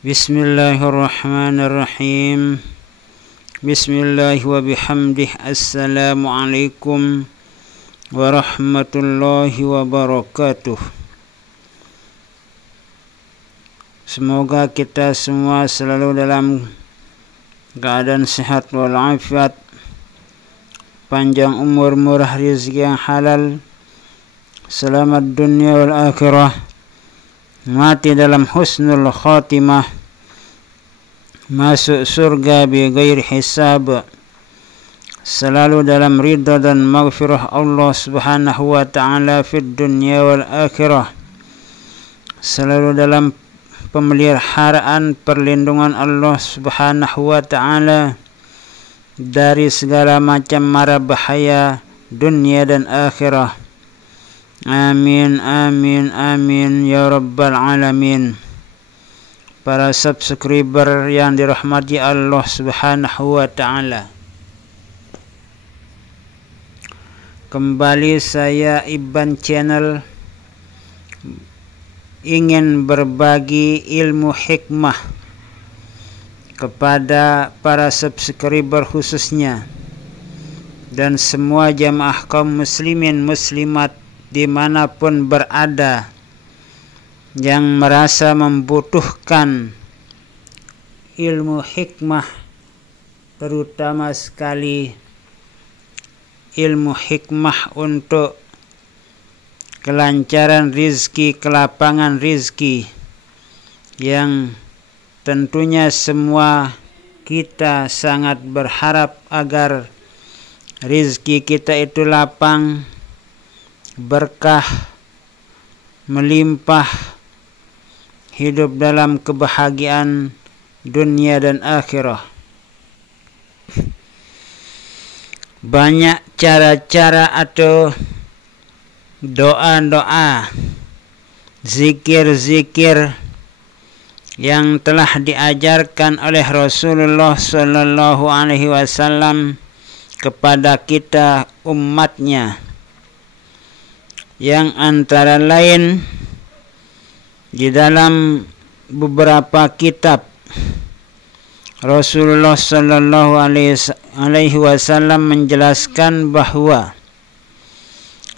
Bismillahirrahmanirrahim. Bismillah wa bihamdih. Assalamualaikum warahmatullahi wabarakatuh. Semoga kita semua selalu dalam keadaan sehat walafiat, panjang umur, murah rezeki yang halal, selamat dunia wal akhirah, mati dalam husnul khatimah, masuk surga bi ghairi hisab, selalu dalam ridha dan maghfirah Allah Subhanahu wa taala fid dunya wal akhirah, selalu dalam pemeliharaan perlindungan Allah Subhanahu wa taala dari segala macam mara bahaya dunia dan akhirah. Amin, amin, amin ya rabbal alamin. Para subscriber yang dirahmati Allah Subhanahu wa taala, kembali saya Iban Channel ingin berbagi ilmu hikmah kepada para subscriber khususnya dan semua jamaah kaum muslimin muslimat dimanapun berada yang merasa membutuhkan ilmu hikmah, terutama sekali ilmu hikmah untuk kelancaran rizki, kelapangan rizki, yang tentunya semua kita sangat berharap agar rizki kita itu lapang, berkah, melimpah, hidup dalam kebahagiaan dunia dan akhirah. Banyak cara-cara atau doa-doa, zikir-zikir yang telah diajarkan oleh Rasulullah sallallahu alaihi wasallam kepada kita umatnya, yang antara lain di dalam beberapa kitab Rasulullah sallallahu alaihi wasallam menjelaskan bahwa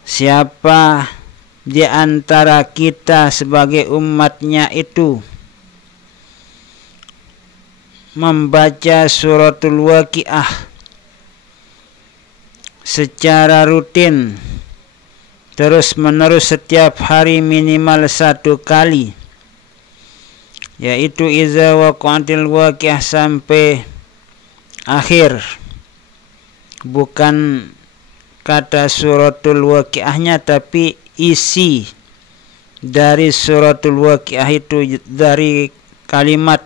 siapa di antara kita sebagai umatnya itu membaca suratul Waqiah secara rutin, terus menerus setiap hari minimal 1 kali, yaitu iza waqa'atil waqiah sampai akhir, bukan kata suratul Waqiahnya tapi isi dari suratul Waqiah itu, dari kalimat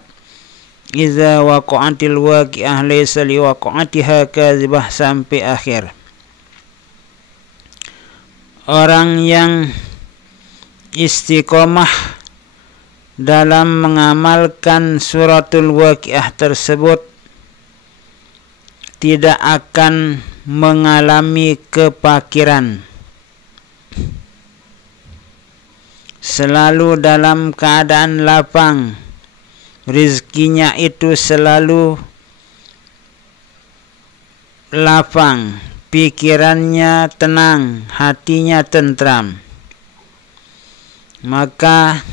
iza waqa'atil waqiah laysa liwaqa'atiha kadzibah sampai akhir. Orang yang istiqomah dalam mengamalkan suratul Waqiah tersebut tidak akan mengalami kepakiran, selalu dalam keadaan lapang, rizkinya itu selalu lapang, pikirannya tenang, hatinya tentram. Maka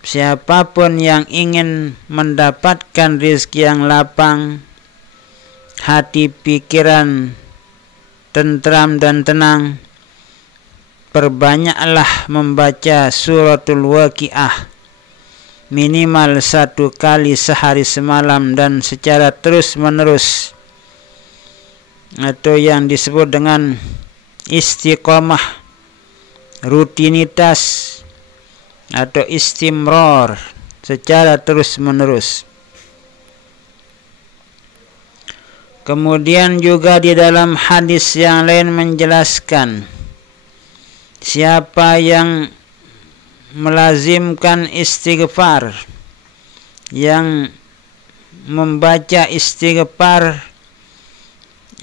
siapapun yang ingin mendapatkan rizki yang lapang, hati pikiran tentram dan tenang, perbanyaklah membaca suratul Waqiah minimal 1 kali sehari semalam dan secara terus menerus, atau yang disebut dengan istiqomah, rutinitas atau istimrar, secara terus menerus. Kemudian juga di dalam hadis yang lain menjelaskan, siapa yang melazimkan istighfar, yang membaca istighfar,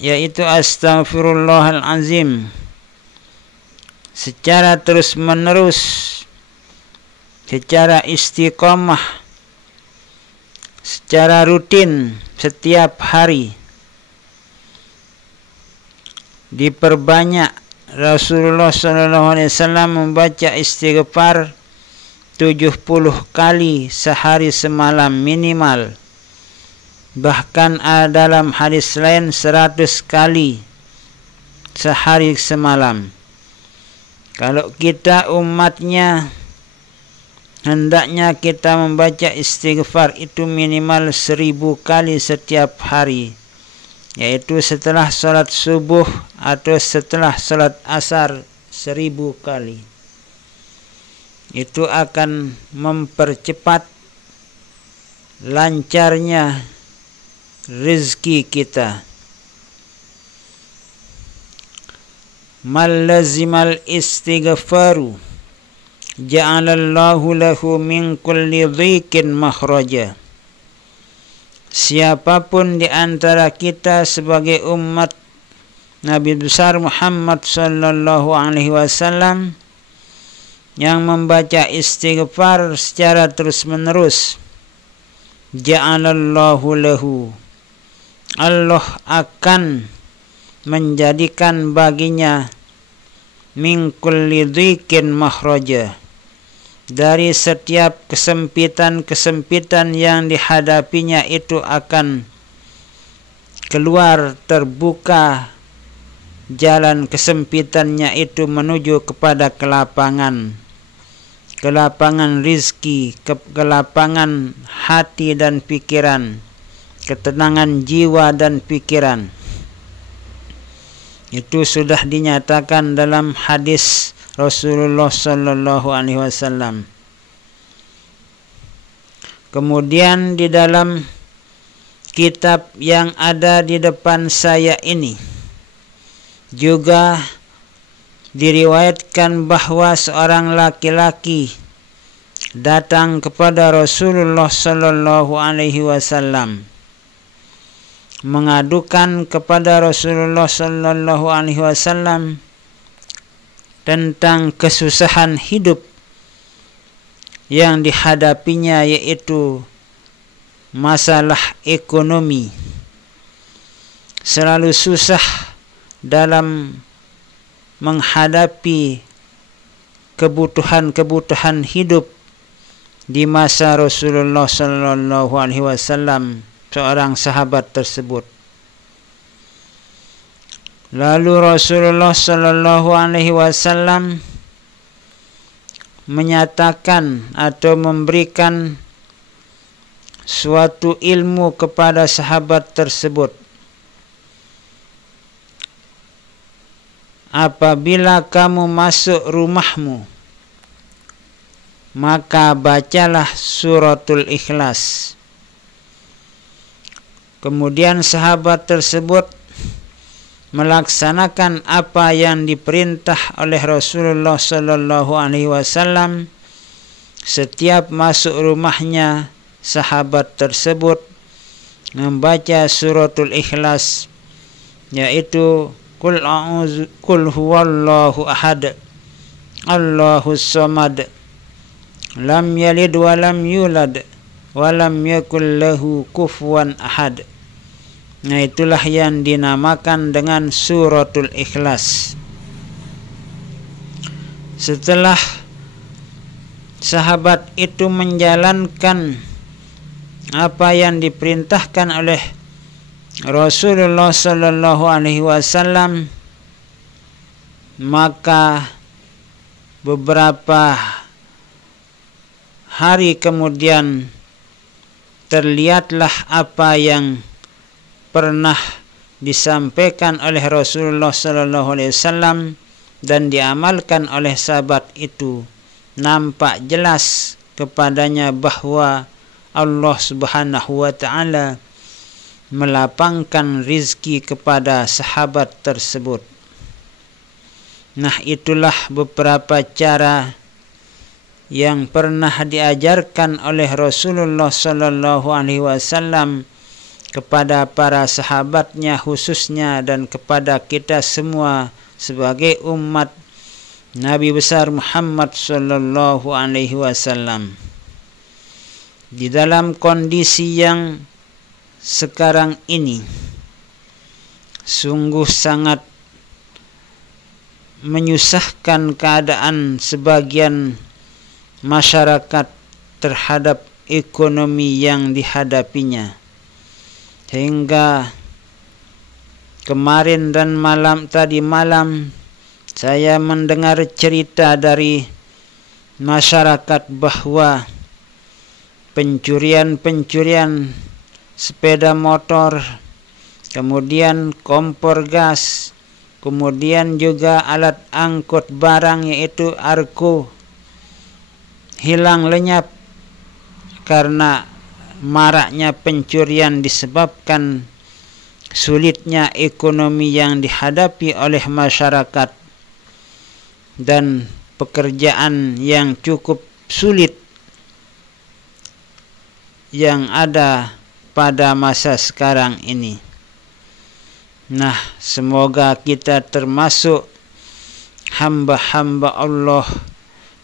yaitu astaghfirullahalazim, secara terus menerus, secara istiqomah, secara rutin setiap hari. Diperbanyak Rasulullah SAW membaca istighfar 70 kali sehari semalam minimal. Bahkan dalam hadis lain 100 kali sehari semalam. Kalau kita umatnya, hendaknya kita membaca istighfar itu minimal 1000 kali setiap hari, yaitu setelah salat subuh atau setelah salat asar 1000 kali. Itu akan mempercepat lancarnya rezeki kita. Man lazimal istighfaru ja'alallahu lahu min kulli dhiqin makhraja. Siapapun di antara kita sebagai umat Nabi besar Muhammad sallallahu alaihi wasallam yang membaca istighfar secara terus-menerus, ja'alallahu lahu, Allah akan menjadikan baginya min kulli dhiqin makhraja, dari setiap kesempitan-kesempitan yang dihadapinya itu akan keluar, terbuka jalan kesempitannya itu menuju kepada kelapangan rizki, kelapangan hati dan pikiran, ketenangan jiwa dan pikiran. Itu sudah dinyatakan dalam hadis Rasulullah sallallahu alaihi wasallam. Kemudian di dalam kitab yang ada di depan saya ini juga diriwayatkan bahwa seorang laki-laki datang kepada Rasulullah sallallahu alaihi wasallam mengadukan kepada Rasulullah sallallahu alaihi wasallam tentang kesusahan hidup yang dihadapinya, yaitu masalah ekonomi. Selalu susah dalam menghadapi kebutuhan hidup di masa Rasulullah sallallahu alaihi wasallam, seorang sahabat tersebut. Lalu Rasulullah sallallahu alaihi wasallam menyatakan atau memberikan suatu ilmu kepada sahabat tersebut. Apabila kamu masuk rumahmu, maka bacalah suratul Ikhlas. Kemudian sahabat tersebut melaksanakan apa yang diperintah oleh Rasulullah sallallahu alaihi wasallam. Setiap masuk rumahnya, sahabat tersebut membaca suratul Ikhlas, yaitu Qul huwallahu ahad, Allahus samad, lam yalid wa lam yulad wa lam yakul lahu kufuwan ahad. Nah, itulah yang dinamakan dengan suratul Ikhlas. Setelah sahabat itu menjalankan apa yang diperintahkan oleh Rasulullah sallallahu alaihi wasallam, maka beberapa hari kemudian terlihatlah apa yang pernah disampaikan oleh Rasulullah sallallahu alaihi wasallam dan diamalkan oleh sahabat itu. Nampak jelas kepadanya bahwa Allah Subhanahu wa taala melapangkan rizki kepada sahabat tersebut. Nah, itulah beberapa cara yang pernah diajarkan oleh Rasulullah sallallahu alaihi wasallam kepada para sahabatnya khususnya, dan kepada kita semua sebagai umat Nabi besar Muhammad sallallahu alaihi wasallam. di dalam kondisi yang sekarang ini sungguh sangat menyusahkan keadaan sebagian masyarakat terhadap ekonomi yang dihadapinya, hingga kemarin dan tadi malam saya mendengar cerita dari masyarakat bahwa pencurian sepeda motor, kemudian kompor gas, kemudian juga alat angkut barang yaitu argo hilang lenyap karena maraknya pencurian disebabkan sulitnya ekonomi yang dihadapi oleh masyarakat dan pekerjaan yang cukup sulit yang ada pada masa sekarang ini. Nah, semoga kita termasuk hamba-hamba Allah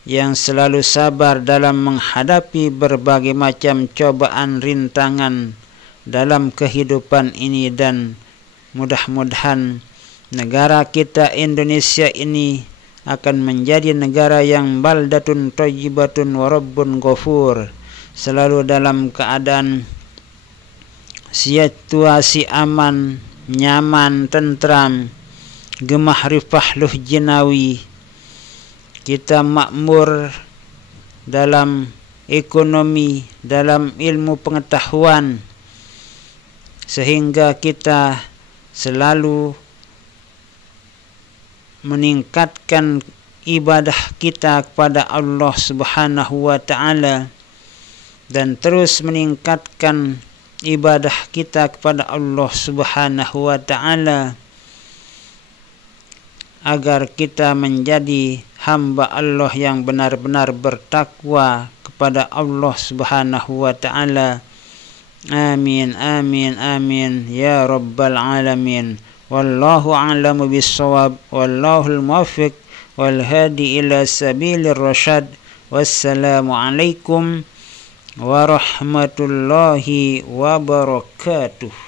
yang selalu sabar dalam menghadapi berbagai macam cobaan rintangan dalam kehidupan ini, dan mudah-mudahan negara kita Indonesia ini akan menjadi negara yang baldatun thayyibatun wa rabbun ghafur, selalu dalam keadaan situasi aman, nyaman, tentram, gemah rifah luh jinawi, kita makmur dalam ekonomi, dalam ilmu pengetahuan, sehingga kita selalu meningkatkan ibadah kita kepada Allah Subhanahu wa ta'ala dan terus meningkatkan ibadah kita kepada Allah Subhanahu wa ta'ala agar kita menjadi hamba Allah yang benar-benar bertakwa kepada Allah Subhanahu wa ta'ala. Amin, amin, amin ya rabbal alamin. Wallahu a'lamu bis-shawab, wallahul muwaffiq wal hadi ila sabilir rasyad. Wassalamu alaikum warahmatullahi wabarakatuh.